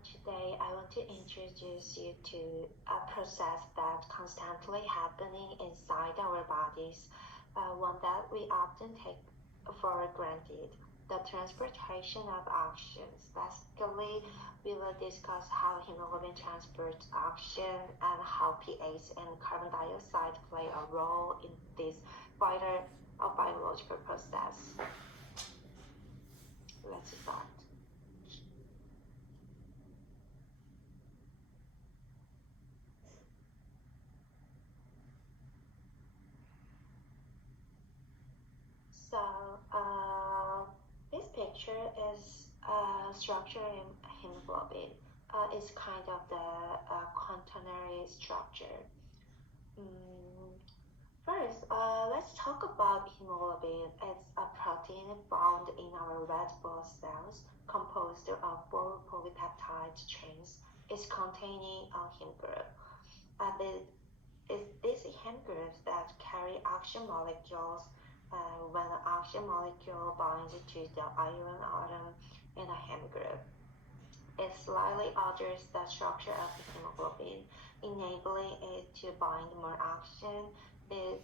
Today I want to introduce you to a process that constantly happening inside our bodies, one that we often take for granted, the transportation of oxygen. Basically, we will discuss how hemoglobin transports oxygen and how pH and carbon dioxide play a role in this vital biological process. Let's start. So, this picture is structure in hemoglobin. It's kind of the quaternary structure. First, let's talk about hemoglobin. It's a protein found in our red blood cells composed of 4 polypeptide chains. It's containing a heme group. It's these heme groups that carry oxygen molecules. When an oxygen molecule binds to the iron atom in a heme group, it slightly alters the structure of the hemoglobin, enabling it to bind more oxygen. This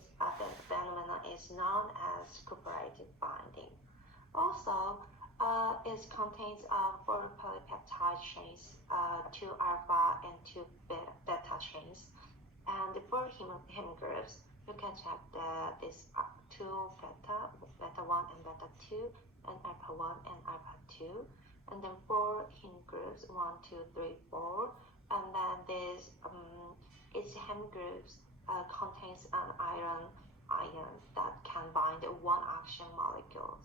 phenomenon is known as cooperative binding. Also, it contains 4 polypeptide chains, 2 alpha and 2 beta chains. And for heme groups, you can check this 2 beta 1 and beta 2, and alpha 1 and alpha 2. And then 4 heme groups 1, 2, 3, 4. And then this each heme groups contains an iron that can bind 1 oxygen molecule.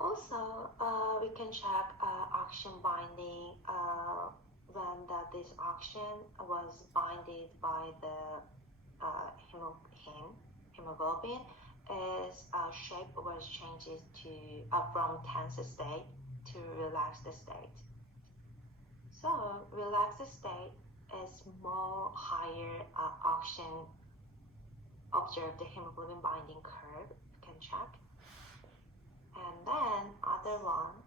Also, we can check oxygen binding when this oxygen was binded by the hemoglobin. Its shape was changed to from tense state to relaxed state. So relaxed state is more higher oxygen observed the hemoglobin binding curve. You can check. And then other one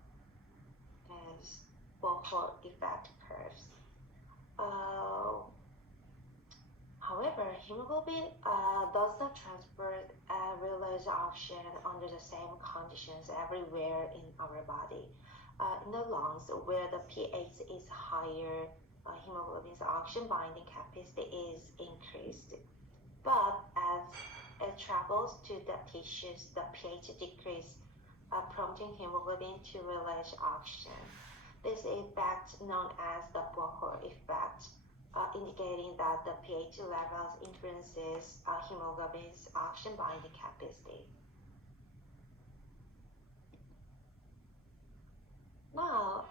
is Bohr effect curves. However, hemoglobin does not transport release oxygen under the same conditions everywhere in our body. In the lungs, where the pH is higher, hemoglobin's oxygen binding capacity is increased. But as it travels to the tissues, the pH decreases, prompting hemoglobin to release oxygen. This effect, known as the Bohr effect, indicating that the pH levels influences hemoglobin's oxygen binding capacity. Now,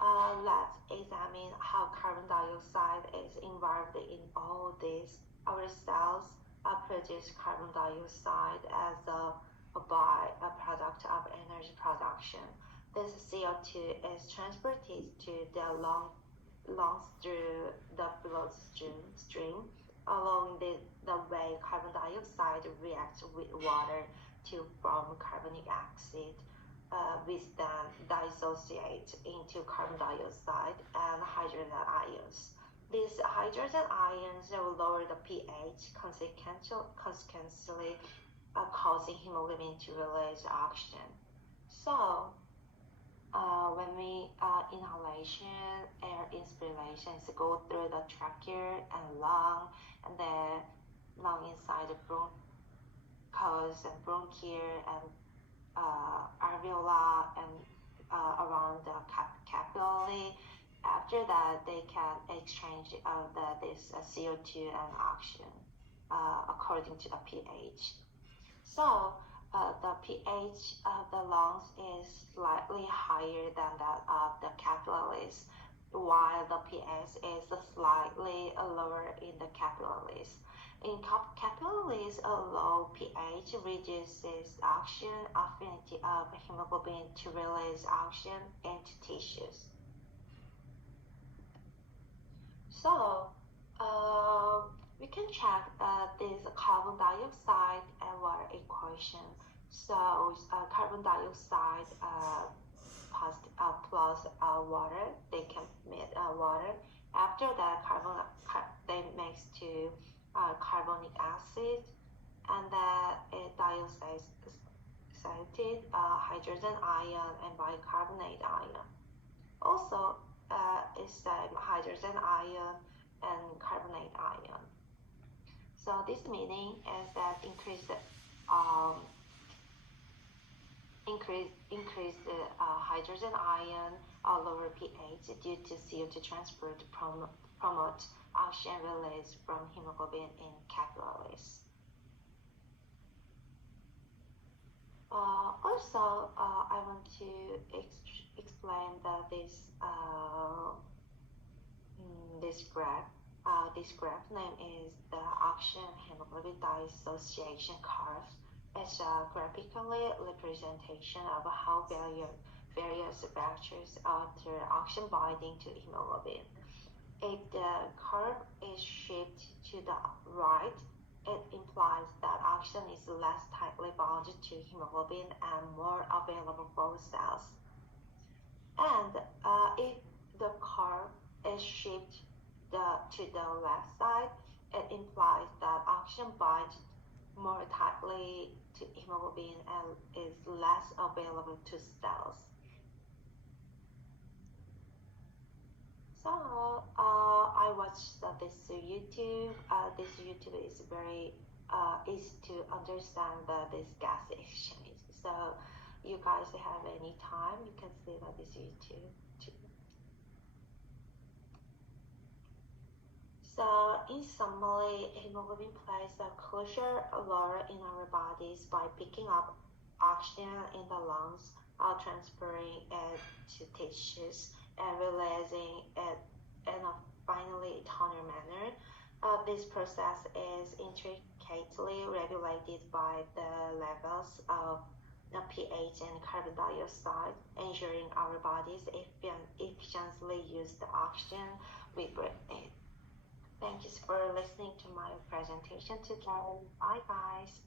let's examine how carbon dioxide is involved in all this. Our cells produce carbon dioxide as a byproduct of energy production. This CO2 is transported to the lungs through the bloodstream. Along the way, carbon dioxide reacts with water to form carbonic acid, which then dissociate into carbon dioxide and hydrogen ions. These hydrogen ions will lower the pH, consequently causing hemoglobin to release oxygen. So, when we inhalation, air inspirations go through the trachea and lung, and then lung inside the bronchus and bronchial and alveoli and around the capillary. After that, they can exchange this CO2 and oxygen according to the pH. So the pH of the lungs is slightly higher than that of the capillaries, while the pH is slightly lower in the capillaries. In capillaries, a low pH reduces oxygen affinity of hemoglobin to release oxygen into tissues. So, we can check this carbon dioxide and water equation. So, carbon dioxide plus water. They can emit water. After that, they mix to carbonic acid, and then it dioxide hydrogen ion and bicarbonate ion. Also, it's the hydrogen ion and carbonate ion. So this meaning is that increase the hydrogen ion or lower pH due to CO2 transport to promote oxygen release from hemoglobin in capillaries. Also, I want to explain that this graph. This graph name is the oxygen hemoglobin dissociation curve. It's a graphical representation of how various factors alter oxygen binding to hemoglobin. If the curve is shaped to the right, it implies that oxygen is less tightly bound to hemoglobin and more available for cells. And if the curve is shaped to the left side, it implies that oxygen binds more tightly to hemoglobin and is less available to cells. So I watched this YouTube. This YouTube is very easy to understand this gas exchange. So you guys have any time, you can see this YouTube too. So in summary, hemoglobin plays a crucial role in our bodies by picking up oxygen in the lungs, transferring it to tissues, and releasing it in a finely tunnel manner. This process is intricately regulated by the levels of pH and carbon dioxide, ensuring our bodies efficiently use the oxygen we breathe in. Thank you for listening to my presentation today. Bye guys.